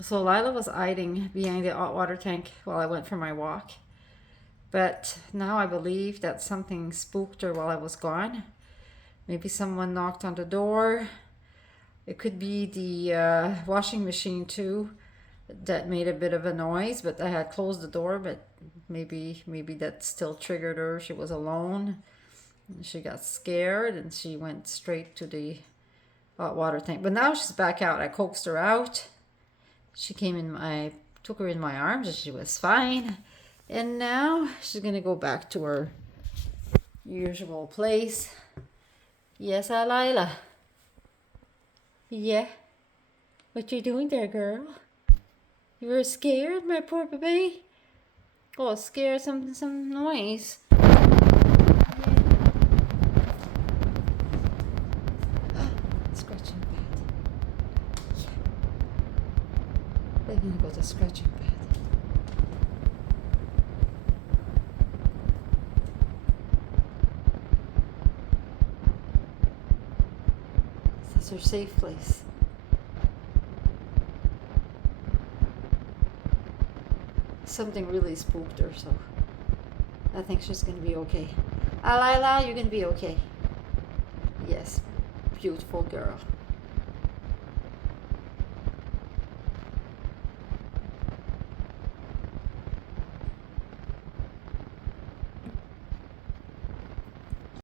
So Lila was hiding behind the hot water tank while I went for my walk. But now I believe that something spooked her while I was gone. Maybe someone knocked on the door. It could be the washing machine too that made a bit of a noise, but I had closed the door, but maybe that still triggered her. She was alone. She got scared and she went straight to the hot water tank. But now she's back out. I coaxed her out. She came in my, took her in my arms and she was fine. And now she's gonna go back to her usual place. Yes, Lila. Yeah. What you doing there, girl? You were scared, my poor baby? Oh, scared some noise. Scratching bed. Yeah. We're gonna go to scratching bed. That's her safe place. Something really spooked her, so I think she's gonna be okay. Lila, you're gonna be okay. Yes, beautiful girl.